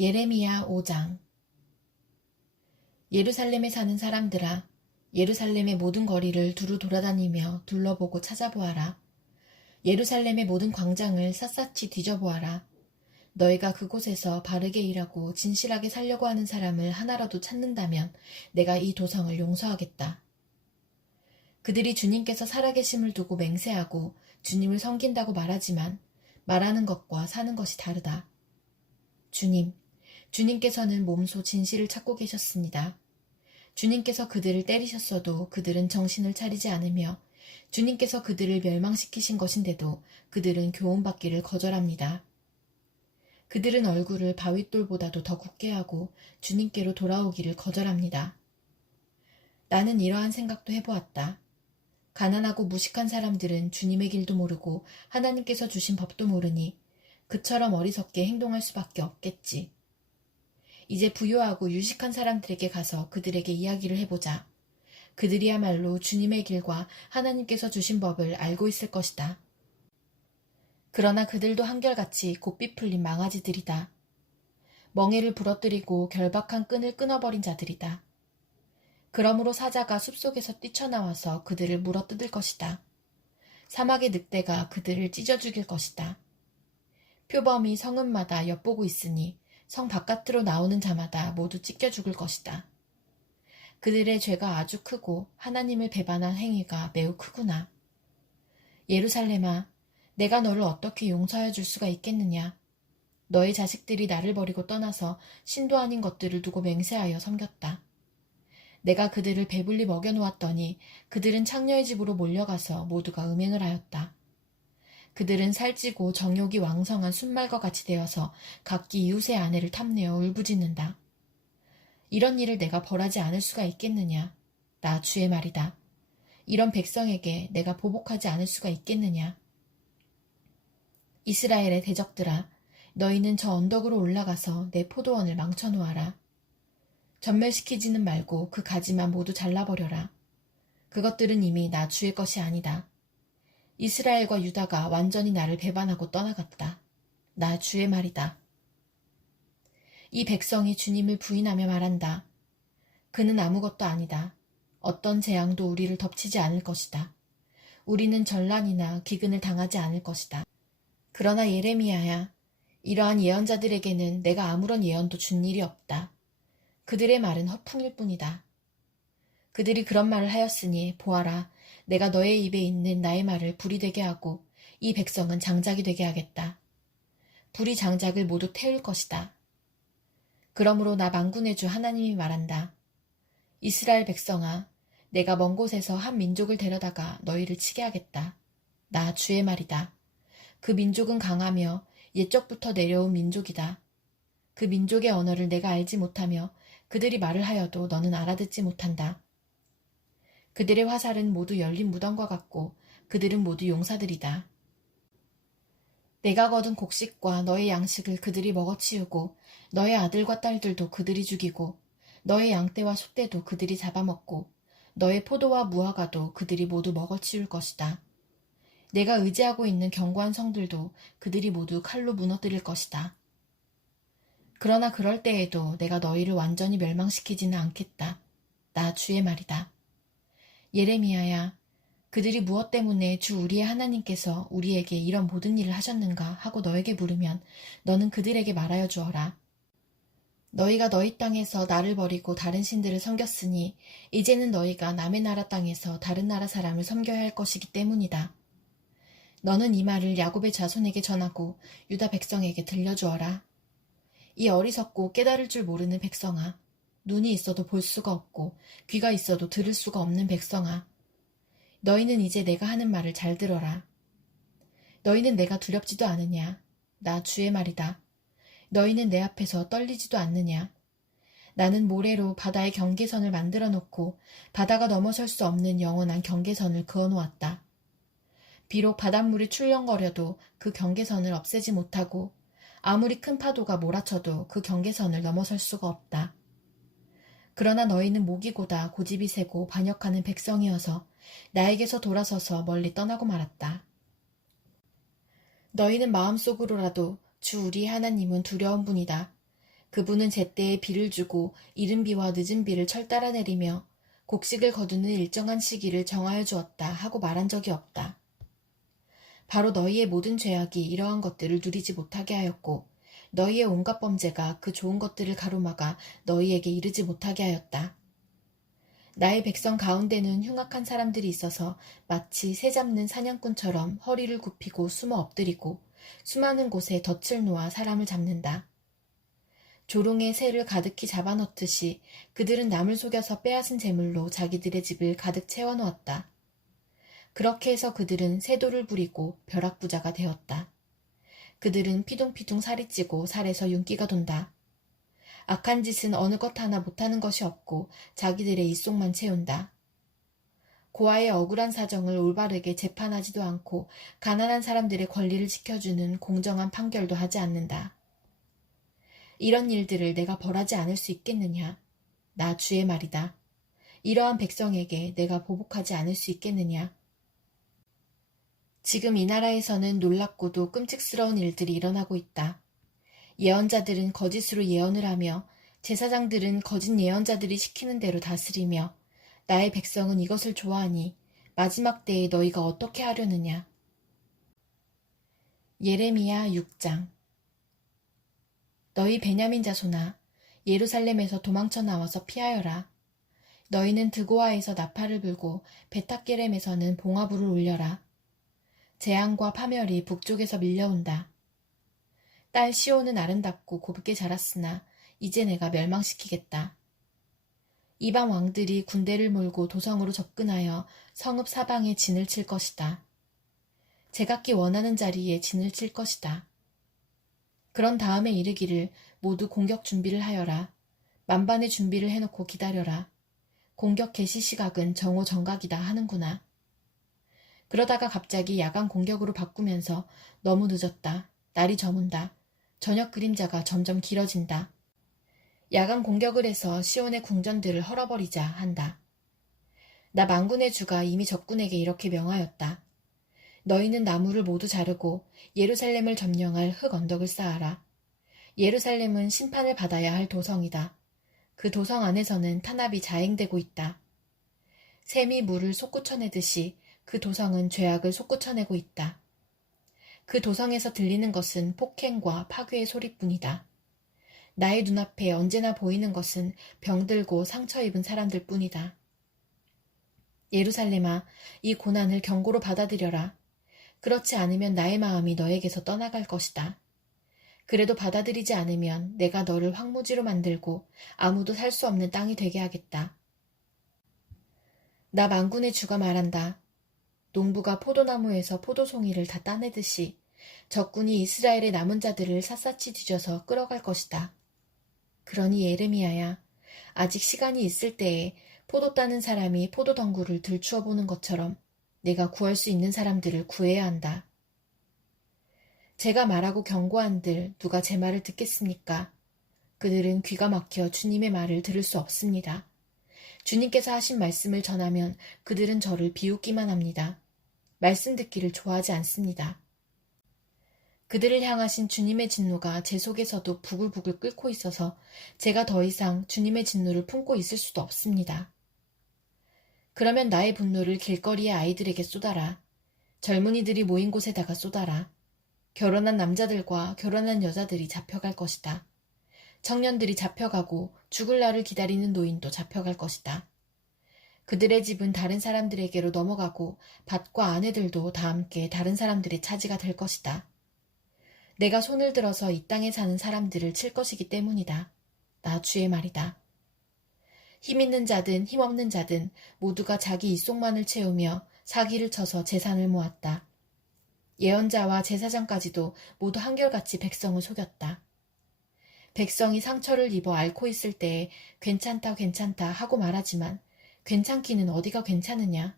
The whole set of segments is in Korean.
예레미야 5장. 예루살렘에 사는 사람들아, 예루살렘의 모든 거리를 두루 돌아다니며 둘러보고 찾아보아라. 예루살렘의 모든 광장을 샅샅이 뒤져보아라. 너희가 그곳에서 바르게 일하고 진실하게 살려고 하는 사람을 하나라도 찾는다면 내가 이 도성을 용서하겠다. 그들이 주님께서 살아계심을 두고 맹세하고 주님을 섬긴다고 말하지만 말하는 것과 사는 것이 다르다. 주님께서는 몸소 진실을 찾고 계셨습니다. 주님께서 그들을 때리셨어도 그들은 정신을 차리지 않으며 주님께서 그들을 멸망시키신 것인데도 그들은 교훈받기를 거절합니다. 그들은 얼굴을 바윗돌보다도 더 굳게 하고 주님께로 돌아오기를 거절합니다. 나는 이러한 생각도 해보았다. 가난하고 무식한 사람들은 주님의 길도 모르고 하나님께서 주신 법도 모르니 그처럼 어리석게 행동할 수밖에 없겠지. 이제 부유하고 유식한 사람들에게 가서 그들에게 이야기를 해보자. 그들이야말로 주님의 길과 하나님께서 주신 법을 알고 있을 것이다. 그러나 그들도 한결같이 곱비 풀린 망아지들이다. 멍에를 부러뜨리고 결박한 끈을 끊어버린 자들이다. 그러므로 사자가 숲속에서 뛰쳐나와서 그들을 물어뜯을 것이다. 사막의 늑대가 그들을 찢어 죽일 것이다. 표범이 성읍마다 엿보고 있으니 성 바깥으로 나오는 자마다 모두 찢겨 죽을 것이다. 그들의 죄가 아주 크고 하나님을 배반한 행위가 매우 크구나. 예루살렘아, 내가 너를 어떻게 용서해 줄 수가 있겠느냐. 너의 자식들이 나를 버리고 떠나서 신도 아닌 것들을 두고 맹세하여 섬겼다. 내가 그들을 배불리 먹여놓았더니 그들은 창녀의 집으로 몰려가서 모두가 음행을 하였다. 그들은 살찌고 정욕이 왕성한 순말과 같이 되어서 각기 이웃의 아내를 탐내어 울부짖는다. 이런 일을 내가 벌하지 않을 수가 있겠느냐. 나 주의 말이다. 이런 백성에게 내가 보복하지 않을 수가 있겠느냐. 이스라엘의 대적들아, 너희는 저 언덕으로 올라가서 내 포도원을 망쳐놓아라. 전멸시키지는 말고 그 가지만 모두 잘라버려라. 그것들은 이미 나 주의 것이 아니다. 이스라엘과 유다가 완전히 나를 배반하고 떠나갔다. 나 주의 말이다. 이 백성이 주님을 부인하며 말한다. 그는 아무것도 아니다. 어떤 재앙도 우리를 덮치지 않을 것이다. 우리는 전란이나 기근을 당하지 않을 것이다. 그러나 예레미야야, 이러한 예언자들에게는 내가 아무런 예언도 준 일이 없다. 그들의 말은 허풍일 뿐이다. 그들이 그런 말을 하였으니 보아라, 내가 너의 입에 있는 나의 말을 불이 되게 하고 이 백성은 장작이 되게 하겠다. 불이 장작을 모두 태울 것이다. 그러므로 나 만군의 주 하나님이 말한다. 이스라엘 백성아, 내가 먼 곳에서 한 민족을 데려다가 너희를 치게 하겠다. 나 주의 말이다. 그 민족은 강하며 옛적부터 내려온 민족이다. 그 민족의 언어를 내가 알지 못하며 그들이 말을 하여도 너는 알아듣지 못한다. 그들의 화살은 모두 열린 무덤과 같고 그들은 모두 용사들이다. 내가 거둔 곡식과 너의 양식을 그들이 먹어치우고 너의 아들과 딸들도 그들이 죽이고 너의 양떼와 소떼도 그들이 잡아먹고 너의 포도와 무화과도 그들이 모두 먹어치울 것이다. 내가 의지하고 있는 견고한 성들도 그들이 모두 칼로 무너뜨릴 것이다. 그러나 그럴 때에도 내가 너희를 완전히 멸망시키지는 않겠다. 나 주의 말이다. 예레미야야, 그들이 무엇 때문에 주 우리의 하나님께서 우리에게 이런 모든 일을 하셨는가 하고 너에게 물으면 너는 그들에게 말하여 주어라. 너희가 너희 땅에서 나를 버리고 다른 신들을 섬겼으니 이제는 너희가 남의 나라 땅에서 다른 나라 사람을 섬겨야 할 것이기 때문이다. 너는 이 말을 야곱의 자손에게 전하고 유다 백성에게 들려주어라. 이 어리석고 깨달을 줄 모르는 백성아, 눈이 있어도 볼 수가 없고 귀가 있어도 들을 수가 없는 백성아, 너희는 이제 내가 하는 말을 잘 들어라. 너희는 내가 두렵지도 않으냐? 나 주의 말이다. 너희는 내 앞에서 떨리지도 않느냐? 나는 모래로 바다의 경계선을 만들어 놓고 바다가 넘어설 수 없는 영원한 경계선을 그어 놓았다. 비록 바닷물이 출렁거려도 그 경계선을 없애지 못하고 아무리 큰 파도가 몰아쳐도 그 경계선을 넘어설 수가 없다. 그러나 너희는 모기보다 고집이 세고 반역하는 백성이어서 나에게서 돌아서서 멀리 떠나고 말았다. 너희는 마음속으로라도 주 우리 하나님은 두려운 분이다. 그분은 제때에 비를 주고 이른 비와 늦은 비를 철따라 내리며 곡식을 거두는 일정한 시기를 정하여 주었다 하고 말한 적이 없다. 바로 너희의 모든 죄악이 이러한 것들을 누리지 못하게 하였고 너희의 온갖 범죄가 그 좋은 것들을 가로막아 너희에게 이르지 못하게 하였다. 나의 백성 가운데는 흉악한 사람들이 있어서 마치 새 잡는 사냥꾼처럼 허리를 굽히고 숨어 엎드리고 수많은 곳에 덫을 놓아 사람을 잡는다. 조롱에 새를 가득히 잡아넣듯이 그들은 남을 속여서 빼앗은 재물로 자기들의 집을 가득 채워놓았다. 그렇게 해서 그들은 세도를 부리고 벼락부자가 되었다. 그들은 피둥피둥 살이 찌고 살에서 윤기가 돈다. 악한 짓은 어느 것 하나 못하는 것이 없고 자기들의 입속만 채운다. 고아의 억울한 사정을 올바르게 재판하지도 않고 가난한 사람들의 권리를 지켜주는 공정한 판결도 하지 않는다. 이런 일들을 내가 벌하지 않을 수 있겠느냐? 나 주의 말이다. 이러한 백성에게 내가 보복하지 않을 수 있겠느냐? 지금 이 나라에서는 놀랍고도 끔찍스러운 일들이 일어나고 있다. 예언자들은 거짓으로 예언을 하며 제사장들은 거짓 예언자들이 시키는 대로 다스리며 나의 백성은 이것을 좋아하니 마지막 때에 너희가 어떻게 하려느냐? 예레미야 6장. 너희 베냐민 자손아, 예루살렘에서 도망쳐 나와서 피하여라. 너희는 드고아에서 나팔을 불고 베탁게렘에서는 봉화불을 올려라. 재앙과 파멸이 북쪽에서 밀려온다. 딸 시온은 아름답고 곱게 자랐으나 이제 내가 멸망시키겠다. 이방 왕들이 군대를 몰고 도성으로 접근하여 성읍 사방에 진을 칠 것이다. 제각기 원하는 자리에 진을 칠 것이다. 그런 다음에 이르기를 모두 공격 준비를 하여라. 만반의 준비를 해놓고 기다려라. 공격 개시 시각은 정오정각이다 하는구나. 그러다가 갑자기 야간 공격으로 바꾸면서 너무 늦었다. 날이 저문다. 저녁 그림자가 점점 길어진다. 야간 공격을 해서 시온의 궁전들을 헐어버리자 한다. 나 만군의 주가 이미 적군에게 이렇게 명하였다. 너희는 나무를 모두 자르고 예루살렘을 점령할 흙 언덕을 쌓아라. 예루살렘은 심판을 받아야 할 도성이다. 그 도성 안에서는 탄압이 자행되고 있다. 샘이 물을 솟구쳐내듯이 그 도성은 죄악을 솟구쳐내고 있다. 그 도성에서 들리는 것은 폭행과 파괴의 소리뿐이다. 나의 눈앞에 언제나 보이는 것은 병들고 상처 입은 사람들 뿐이다. 예루살렘아, 이 고난을 경고로 받아들여라. 그렇지 않으면 나의 마음이 너에게서 떠나갈 것이다. 그래도 받아들이지 않으면 내가 너를 황무지로 만들고 아무도 살 수 없는 땅이 되게 하겠다. 나 만군의 주가 말한다. 농부가 포도나무에서 포도송이를 다 따내듯이 적군이 이스라엘의 남은 자들을 샅샅이 뒤져서 끌어갈 것이다. 그러니 예레미야야, 아직 시간이 있을 때에 포도 따는 사람이 포도 덩굴을 들추어 보는 것처럼 내가 구할 수 있는 사람들을 구해야 한다. 제가 말하고 경고한들 누가 제 말을 듣겠습니까? 그들은 귀가 막혀 주님의 말을 들을 수 없습니다. 주님께서 하신 말씀을 전하면 그들은 저를 비웃기만 합니다. 말씀 듣기를 좋아하지 않습니다. 그들을 향하신 주님의 진노가 제 속에서도 부글부글 끓고 있어서 제가 더 이상 주님의 진노를 품고 있을 수도 없습니다. 그러면 나의 분노를 길거리의 아이들에게 쏟아라. 젊은이들이 모인 곳에다가 쏟아라. 결혼한 남자들과 결혼한 여자들이 잡혀갈 것이다. 청년들이 잡혀가고 죽을 날을 기다리는 노인도 잡혀갈 것이다. 그들의 집은 다른 사람들에게로 넘어가고 밭과 아내들도 다 함께 다른 사람들의 차지가 될 것이다. 내가 손을 들어서 이 땅에 사는 사람들을 칠 것이기 때문이다. 나 주의 말이다. 힘 있는 자든 힘없는 자든 모두가 자기 입속만을 채우며 사기를 쳐서 재산을 모았다. 예언자와 제사장까지도 모두 한결같이 백성을 속였다. 백성이 상처를 입어 앓고 있을 때에 괜찮다 괜찮다 하고 말하지만 괜찮기는 어디가 괜찮으냐.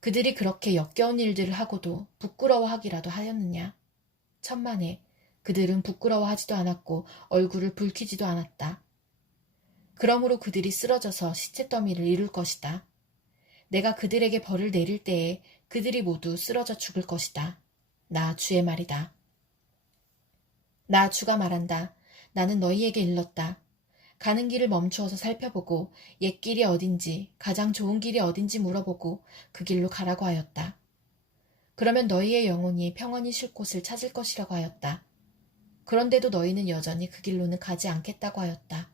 그들이 그렇게 역겨운 일들을 하고도 부끄러워하기라도 하였느냐. 천만에 그들은 부끄러워하지도 않았고 얼굴을 붉히지도 않았다. 그러므로 그들이 쓰러져서 시체더미를 이룰 것이다. 내가 그들에게 벌을 내릴 때에 그들이 모두 쓰러져 죽을 것이다. 나 주의 말이다. 나 주가 말한다. 나는 너희에게 일렀다. 가는 길을 멈추어서 살펴보고 옛 길이 어딘지 가장 좋은 길이 어딘지 물어보고 그 길로 가라고 하였다. 그러면 너희의 영혼이 평안히 쉴 곳을 찾을 것이라고 하였다. 그런데도 너희는 여전히 그 길로는 가지 않겠다고 하였다.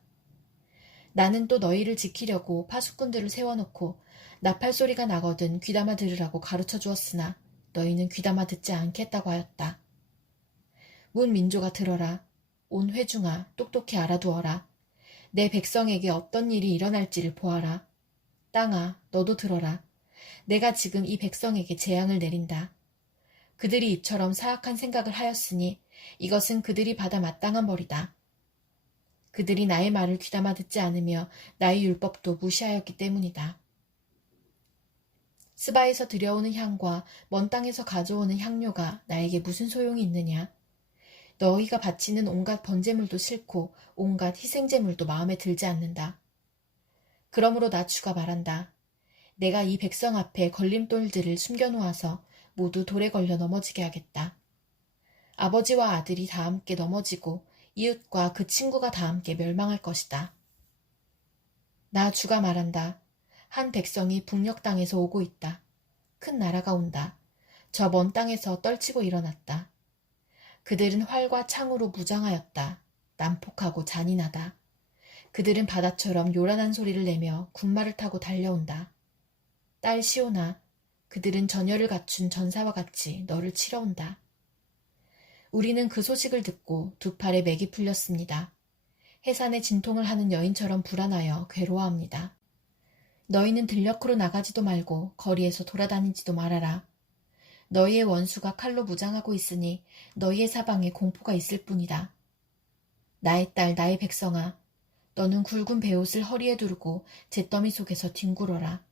나는 또 너희를 지키려고 파수꾼들을 세워놓고 나팔 소리가 나거든 귀담아 들으라고 가르쳐 주었으나 너희는 귀담아 듣지 않겠다고 하였다. 문 민조가 들어라. 온 회중아 똑똑히 알아두어라. 내 백성에게 어떤 일이 일어날지를 보아라. 땅아 너도 들어라. 내가 지금 이 백성에게 재앙을 내린다. 그들이 이처럼 사악한 생각을 하였으니 이것은 그들이 받아 마땅한 벌이다. 그들이 나의 말을 귀담아 듣지 않으며 나의 율법도 무시하였기 때문이다. 스바에서 들여오는 향과 먼 땅에서 가져오는 향료가 나에게 무슨 소용이 있느냐? 너희가 바치는 온갖 번제물도 싫고 온갖 희생제물도 마음에 들지 않는다. 그러므로 나 주가 말한다. 내가 이 백성 앞에 걸림돌들을 숨겨놓아서 모두 돌에 걸려 넘어지게 하겠다. 아버지와 아들이 다 함께 넘어지고 이웃과 그 친구가 다 함께 멸망할 것이다. 나 주가 말한다. 한 백성이 북녘 땅에서 오고 있다. 큰 나라가 온다. 저 먼 땅에서 떨치고 일어났다. 그들은 활과 창으로 무장하였다. 난폭하고 잔인하다. 그들은 바다처럼 요란한 소리를 내며 군마를 타고 달려온다. 딸 시온아, 그들은 전열을 갖춘 전사와 같이 너를 치러 온다. 우리는 그 소식을 듣고 두 팔에 맥이 풀렸습니다. 해산에 진통을 하는 여인처럼 불안하여 괴로워합니다. 너희는 들녘으로 나가지도 말고 거리에서 돌아다니지도 말아라. 너희의 원수가 칼로 무장하고 있으니 너희의 사방에 공포가 있을 뿐이다. 나의 딸, 나의 백성아, 너는 굵은 베옷을 허리에 두르고 잿더미 속에서 뒹굴어라.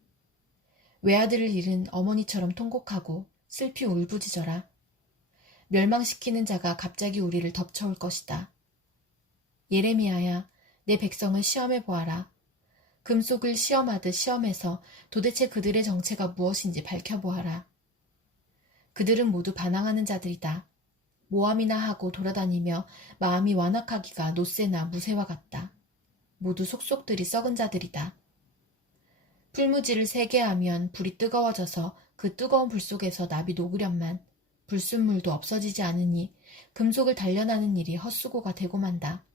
외아들을 잃은 어머니처럼 통곡하고 슬피 울부짖어라. 멸망시키는 자가 갑자기 우리를 덮쳐올 것이다. 예레미야야, 내 백성을 시험해 보아라. 금속을 시험하듯 시험해서 도대체 그들의 정체가 무엇인지 밝혀보아라. 그들은 모두 반항하는 자들이다. 모함이나 하고 돌아다니며 마음이 완악하기가 노새나 무새와 같다. 모두 속속들이 썩은 자들이다. 풀무지를 세게 하면 불이 뜨거워져서 그 뜨거운 불 속에서 납이 녹으련만 불순물도 없어지지 않으니 금속을 단련하는 일이 헛수고가 되고 만다.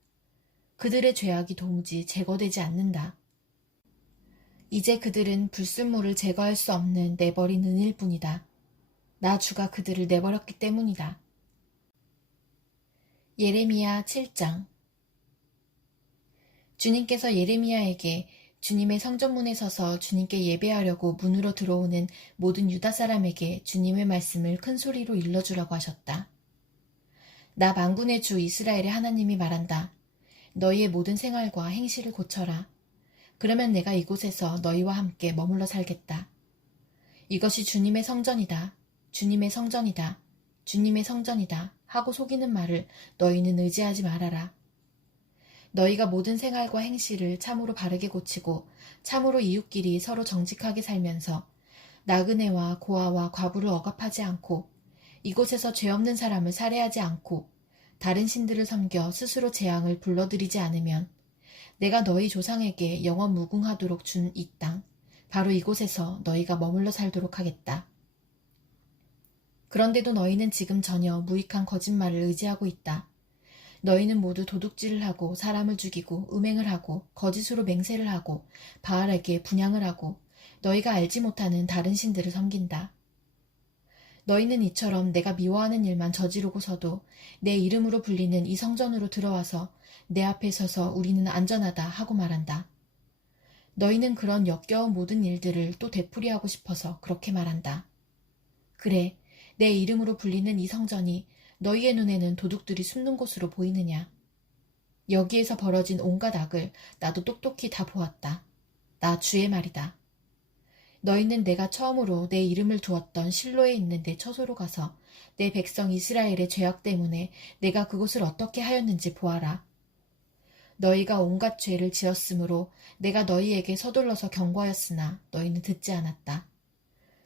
그들의 죄악이 도무지 제거되지 않는다. 이제 그들은 불순물을 제거할 수 없는 내버린 은일 뿐이다. 나 주가 그들을 내버렸기 때문이다. 예레미야 7장. 주님께서 예레미야에게 주님의 성전문에 서서 주님께 예배하려고 문으로 들어오는 모든 유다 사람에게 주님의 말씀을 큰 소리로 일러주라고 하셨다. 나 만군의 주 이스라엘의 하나님이 말한다. 너희의 모든 생활과 행실을 고쳐라. 그러면 내가 이곳에서 너희와 함께 머물러 살겠다. 이것이 주님의 성전이다. 주님의 성전이다. 주님의 성전이다. 하고 속이는 말을 너희는 의지하지 말아라. 너희가 모든 생활과 행실을 참으로 바르게 고치고 참으로 이웃끼리 서로 정직하게 살면서 나그네와 고아와 과부를 억압하지 않고 이곳에서 죄 없는 사람을 살해하지 않고 다른 신들을 섬겨 스스로 재앙을 불러들이지 않으면 내가 너희 조상에게 영원 무궁하도록 준 이 땅, 바로 이곳에서 너희가 머물러 살도록 하겠다. 그런데도 너희는 지금 전혀 무익한 거짓말을 의지하고 있다. 너희는 모두 도둑질을 하고 사람을 죽이고 음행을 하고 거짓으로 맹세를 하고 바알에게 분향을 하고 너희가 알지 못하는 다른 신들을 섬긴다. 너희는 이처럼 내가 미워하는 일만 저지르고서도 내 이름으로 불리는 이 성전으로 들어와서 내 앞에 서서 우리는 안전하다 하고 말한다. 너희는 그런 역겨운 모든 일들을 또 되풀이하고 싶어서 그렇게 말한다. 그래, 내 이름으로 불리는 이 성전이 너희의 눈에는 도둑들이 숨는 곳으로 보이느냐? 여기에서 벌어진 온갖 악을 나도 똑똑히 다 보았다. 나 주의 말이다. 너희는 내가 처음으로 내 이름을 두었던 실로에 있는 내 처소로 가서 내 백성 이스라엘의 죄악 때문에 내가 그곳을 어떻게 하였는지 보아라. 너희가 온갖 죄를 지었으므로 내가 너희에게 서둘러서 경고하였으나 너희는 듣지 않았다.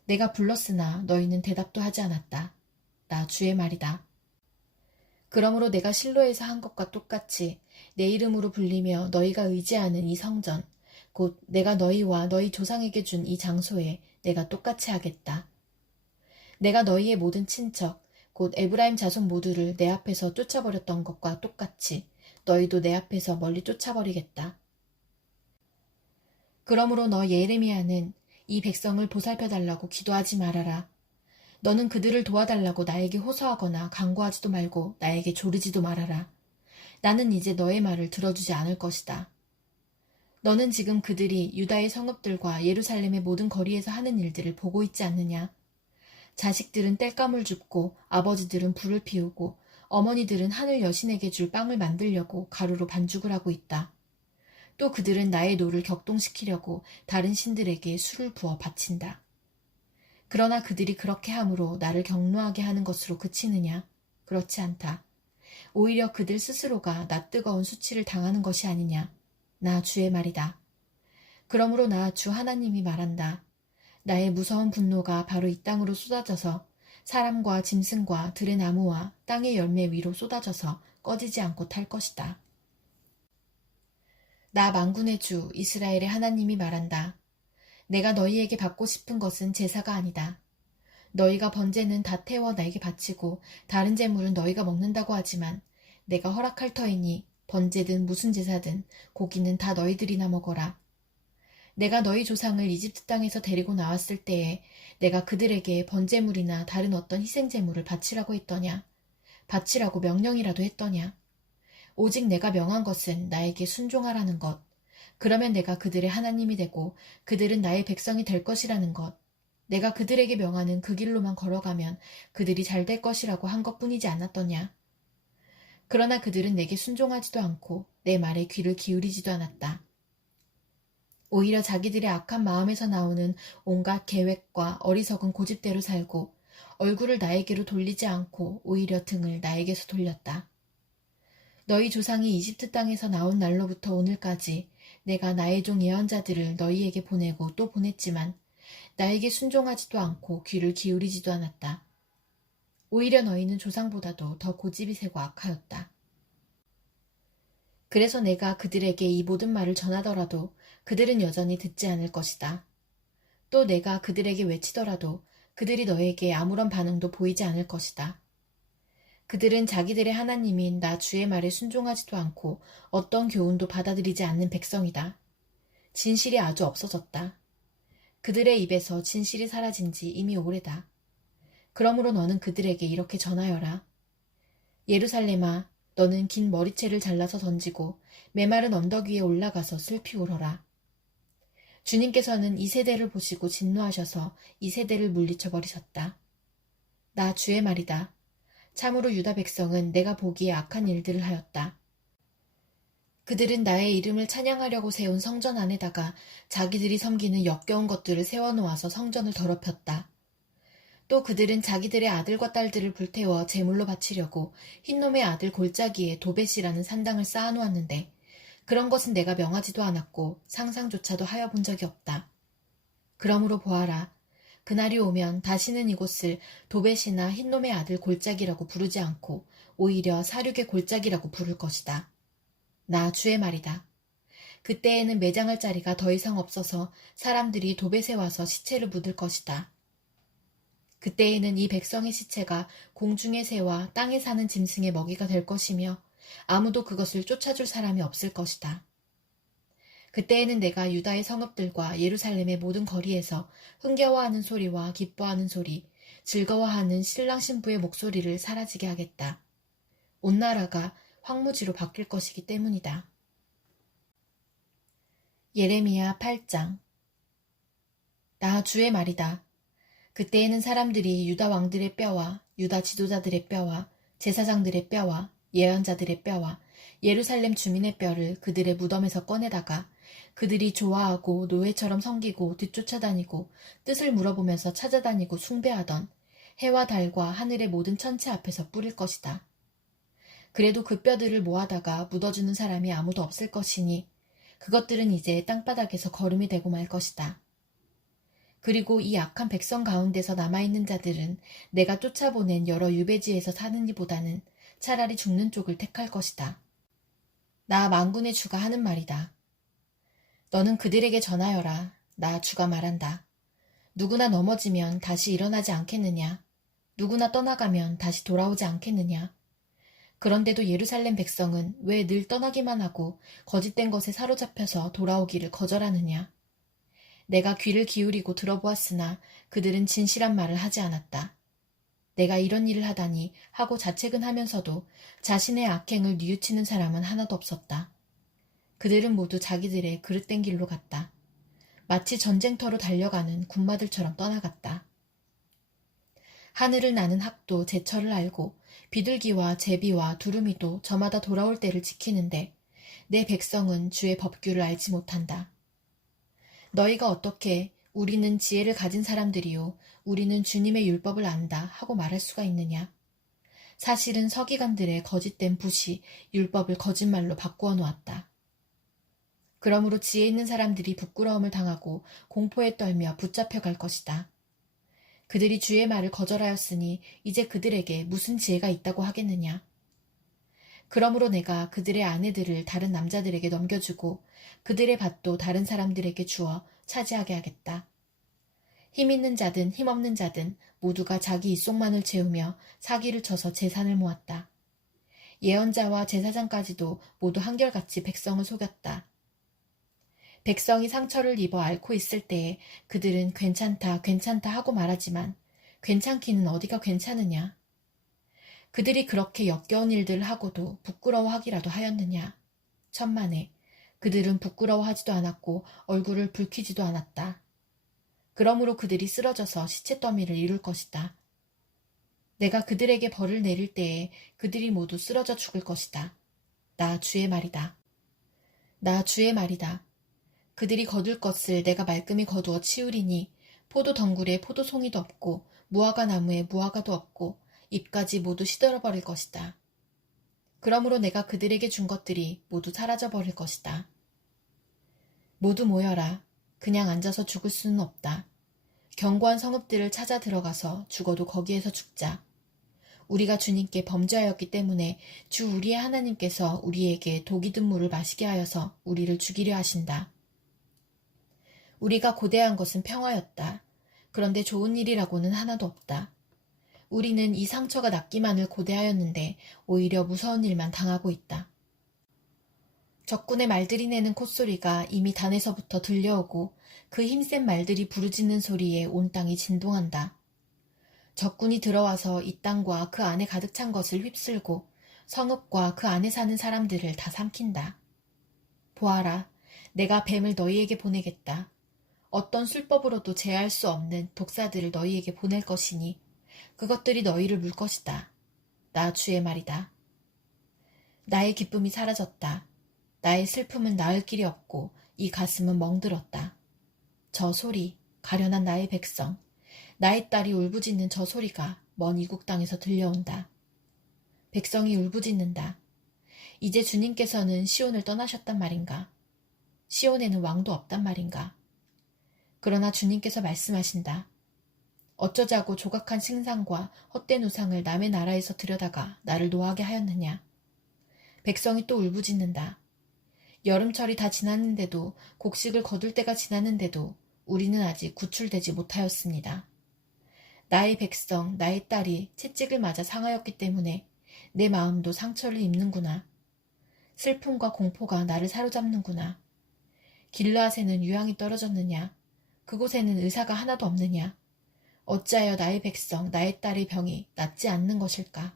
내가 불렀으나 너희는 대답도 하지 않았다. 나 주의 말이다. 그러므로 내가 실로에서 한 것과 똑같이 내 이름으로 불리며 너희가 의지하는 이 성전, 곧 내가 너희와 너희 조상에게 준 이 장소에 내가 똑같이 하겠다. 내가 너희의 모든 친척, 곧 에브라임 자손 모두를 내 앞에서 쫓아버렸던 것과 똑같이 너희도 내 앞에서 멀리 쫓아버리겠다. 그러므로 너 예레미야는 이 백성을 보살펴달라고 기도하지 말아라. 너는 그들을 도와달라고 나에게 호소하거나 간구하지도 말고 나에게 조르지도 말아라. 나는 이제 너의 말을 들어주지 않을 것이다. 너는 지금 그들이 유다의 성읍들과 예루살렘의 모든 거리에서 하는 일들을 보고 있지 않느냐? 자식들은 땔감을 줍고 아버지들은 불을 피우고 어머니들은 하늘 여신에게 줄 빵을 만들려고 가루로 반죽을 하고 있다. 또 그들은 나의 노를 격동시키려고 다른 신들에게 술을 부어 바친다. 그러나 그들이 그렇게 함으로 나를 격노하게 하는 것으로 그치느냐? 그렇지 않다. 오히려 그들 스스로가 나 뜨거운 수치를 당하는 것이 아니냐? 나 주의 말이다. 그러므로 나 주 하나님이 말한다. 나의 무서운 분노가 바로 이 땅으로 쏟아져서 사람과 짐승과 들의 나무와 땅의 열매 위로 쏟아져서 꺼지지 않고 탈 것이다. 나 만군의 주 이스라엘의 하나님이 말한다. 내가 너희에게 받고 싶은 것은 제사가 아니다. 너희가 번제는 다 태워 나에게 바치고 다른 제물은 너희가 먹는다고 하지만 내가 허락할 터이니 번제든 무슨 제사든 고기는 다 너희들이나 먹어라. 내가 너희 조상을 이집트 땅에서 데리고 나왔을 때에 내가 그들에게 번제물이나 다른 어떤 희생제물을 바치라고 했더냐? 바치라고 명령이라도 했더냐? 오직 내가 명한 것은 나에게 순종하라는 것. 그러면 내가 그들의 하나님이 되고 그들은 나의 백성이 될 것이라는 것. 내가 그들에게 명하는 그 길로만 걸어가면 그들이 잘 될 것이라고 한 것뿐이지 않았더냐? 그러나 그들은 내게 순종하지도 않고 내 말에 귀를 기울이지도 않았다. 오히려 자기들의 악한 마음에서 나오는 온갖 계획과 어리석은 고집대로 살고 얼굴을 나에게로 돌리지 않고 오히려 등을 나에게서 돌렸다. 너희 조상이 이집트 땅에서 나온 날로부터 오늘까지 내가 나의 종 예언자들을 너희에게 보내고 또 보냈지만 나에게 순종하지도 않고 귀를 기울이지도 않았다. 오히려 너희는 조상보다도 더 고집이 세고 악하였다. 그래서 내가 그들에게 이 모든 말을 전하더라도 그들은 여전히 듣지 않을 것이다. 또 내가 그들에게 외치더라도 그들이 너에게 아무런 반응도 보이지 않을 것이다. 그들은 자기들의 하나님인 나 주의 말에 순종하지도 않고 어떤 교훈도 받아들이지 않는 백성이다. 진실이 아주 없어졌다. 그들의 입에서 진실이 사라진 지 이미 오래다. 그러므로 너는 그들에게 이렇게 전하여라. 예루살렘아, 너는 긴 머리채를 잘라서 던지고 메마른 언덕 위에 올라가서 슬피 울어라. 주님께서는 이 세대를 보시고 진노하셔서 이 세대를 물리쳐 버리셨다. 나 주의 말이다. 참으로 유다 백성은 내가 보기에 악한 일들을 하였다. 그들은 나의 이름을 찬양하려고 세운 성전 안에다가 자기들이 섬기는 역겨운 것들을 세워놓아서 성전을 더럽혔다. 또 그들은 자기들의 아들과 딸들을 불태워 제물로 바치려고 흰놈의 아들 골짜기에 도벳이라는 산당을 쌓아놓았는데 그런 것은 내가 명하지도 않았고 상상조차도 하여 본 적이 없다. 그러므로 보아라. 그날이 오면 다시는 이곳을 도벳이나 흰놈의 아들 골짜기라고 부르지 않고 오히려 사륙의 골짜기라고 부를 것이다. 나 주의 말이다. 그때에는 매장할 자리가 더 이상 없어서 사람들이 도벳에 와서 시체를 묻을 것이다. 그때에는 이 백성의 시체가 공중의 새와 땅에 사는 짐승의 먹이가 될 것이며 아무도 그것을 쫓아줄 사람이 없을 것이다. 그때에는 내가 유다의 성읍들과 예루살렘의 모든 거리에서 흥겨워하는 소리와 기뻐하는 소리, 즐거워하는 신랑 신부의 목소리를 사라지게 하겠다. 온 나라가 황무지로 바뀔 것이기 때문이다. 예레미야 8장. 나 주의 말이다. 그때에는 사람들이 유다 왕들의 뼈와 유다 지도자들의 뼈와 제사장들의 뼈와 예언자들의 뼈와 예루살렘 주민의 뼈를 그들의 무덤에서 꺼내다가 그들이 좋아하고 노예처럼 섬기고 뒤쫓아다니고 뜻을 물어보면서 찾아다니고 숭배하던 해와 달과 하늘의 모든 천체 앞에서 뿌릴 것이다. 그래도 그 뼈들을 모아다가 묻어주는 사람이 아무도 없을 것이니 그것들은 이제 땅바닥에서 거름이 되고 말 것이다. 그리고 이 악한 백성 가운데서 남아있는 자들은 내가 쫓아보낸 여러 유배지에서 사는 이보다는 차라리 죽는 쪽을 택할 것이다. 나 만군의 주가 하는 말이다. 너는 그들에게 전하여라. 나 주가 말한다. 누구나 넘어지면 다시 일어나지 않겠느냐? 누구나 떠나가면 다시 돌아오지 않겠느냐? 그런데도 예루살렘 백성은 왜 늘 떠나기만 하고 거짓된 것에 사로잡혀서 돌아오기를 거절하느냐? 내가 귀를 기울이고 들어보았으나 그들은 진실한 말을 하지 않았다. 내가 이런 일을 하다니 하고 자책은 하면서도 자신의 악행을 뉘우치는 사람은 하나도 없었다. 그들은 모두 자기들의 그릇된 길로 갔다. 마치 전쟁터로 달려가는 군마들처럼 떠나갔다. 하늘을 나는 학도 제철을 알고 비둘기와 제비와 두루미도 저마다 돌아올 때를 지키는데 내 백성은 주의 법규를 알지 못한다. 너희가 어떻게 우리는 지혜를 가진 사람들이요 우리는 주님의 율법을 안다 하고 말할 수가 있느냐. 사실은 서기관들의 거짓된 붓이 율법을 거짓말로 바꾸어 놓았다. 그러므로 지혜 있는 사람들이 부끄러움을 당하고 공포에 떨며 붙잡혀갈 것이다. 그들이 주의 말을 거절하였으니 이제 그들에게 무슨 지혜가 있다고 하겠느냐. 그러므로 내가 그들의 아내들을 다른 남자들에게 넘겨주고 그들의 밭도 다른 사람들에게 주어 차지하게 하겠다. 힘 있는 자든 힘없는 자든 모두가 자기 입속만을 채우며 사기를 쳐서 재산을 모았다. 예언자와 제사장까지도 모두 한결같이 백성을 속였다. 백성이 상처를 입어 앓고 있을 때에 그들은 괜찮다, 괜찮다 하고 말하지만 괜찮기는 어디가 괜찮으냐. 그들이 그렇게 역겨운 일들을 하고도 부끄러워하기라도 하였느냐. 천만에 그들은 부끄러워하지도 않았고 얼굴을 붉히지도 않았다. 그러므로 그들이 쓰러져서 시체더미를 이룰 것이다. 내가 그들에게 벌을 내릴 때에 그들이 모두 쓰러져 죽을 것이다. 나 주의 말이다. 나 주의 말이다. 그들이 거둘 것을 내가 말끔히 거두어 치우리니 포도 덩굴에 포도송이도 없고 무화과 나무에 무화과도 없고 잎까지 모두 시들어버릴 것이다. 그러므로 내가 그들에게 준 것들이 모두 사라져버릴 것이다. 모두 모여라. 그냥 앉아서 죽을 수는 없다. 견고한 성읍들을 찾아 들어가서 죽어도 거기에서 죽자. 우리가 주님께 범죄하였기 때문에 주 우리의 하나님께서 우리에게 독이 든 물을 마시게 하여서 우리를 죽이려 하신다. 우리가 고대한 것은 평화였다. 그런데 좋은 일이라고는 하나도 없다. 우리는 이 상처가 낫기만을 고대하였는데 오히려 무서운 일만 당하고 있다. 적군의 말들이 내는 콧소리가 이미 단에서부터 들려오고 그 힘센 말들이 부르짖는 소리에 온 땅이 진동한다. 적군이 들어와서 이 땅과 그 안에 가득 찬 것을 휩쓸고 성읍과 그 안에 사는 사람들을 다 삼킨다. 보아라, 내가 뱀을 너희에게 보내겠다. 어떤 술법으로도 제할 수 없는 독사들을 너희에게 보낼 것이니 그것들이 너희를 물 것이다. 나 주의 말이다. 나의 기쁨이 사라졌다. 나의 슬픔은 나을 길이 없고 이 가슴은 멍들었다. 저 소리, 가련한 나의 백성, 나의 딸이 울부짖는 저 소리가 먼 이국 땅에서 들려온다. 백성이 울부짖는다. 이제 주님께서는 시온을 떠나셨단 말인가? 시온에는 왕도 없단 말인가? 그러나 주님께서 말씀하신다. 어쩌자고 조각한 신상과 헛된 우상을 남의 나라에서 들여다가 나를 노하게 하였느냐. 백성이 또 울부짖는다. 여름철이 다 지났는데도 곡식을 거둘 때가 지났는데도 우리는 아직 구출되지 못하였습니다. 나의 백성, 나의 딸이 채찍을 맞아 상하였기 때문에 내 마음도 상처를 입는구나. 슬픔과 공포가 나를 사로잡는구나. 길르앗에는 유황이 떨어졌느냐. 그곳에는 의사가 하나도 없느냐. 어찌하여 나의 백성, 나의 딸의 병이 낫지 않는 것일까.